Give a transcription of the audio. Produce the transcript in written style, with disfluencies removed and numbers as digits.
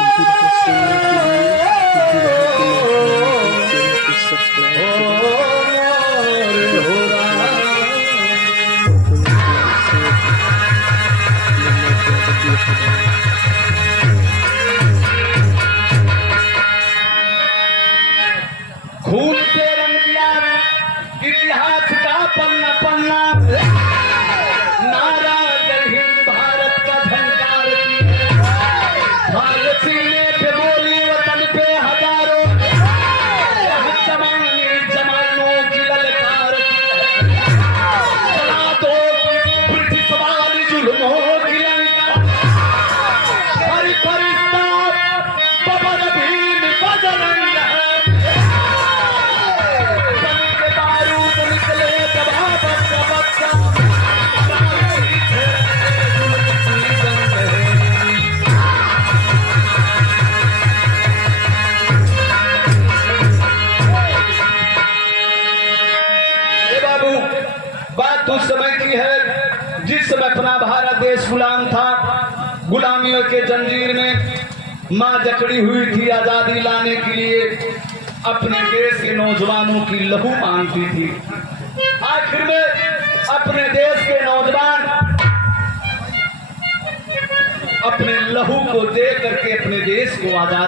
बिरहा सुनने के लिए बिरहा के माध्यम से चैनल को सब्सक्राइब करें। खून से रंग दिया इतिहास का पन्ना पन्ना, नारा जय हिंद भारत का झंकार भारत सीने पे बोली वतन पे हजारों जमानों की ललकार चला दो ब्रिटिश वाली जुल्मों की लंका, हर फरिश्ता बबर भीम बजरंग बात उस समय की है जिस समय अपना भारत देश गुलाम था, गुलामियों के जंजीर में मां जकड़ी हुई थी आजादी लाने के लिए, अपने देश के नौजवानों की लहू मांगती थी। आखिर में अपने देश के नौजवान अपने लहू को दे करके अपने देश को आजाद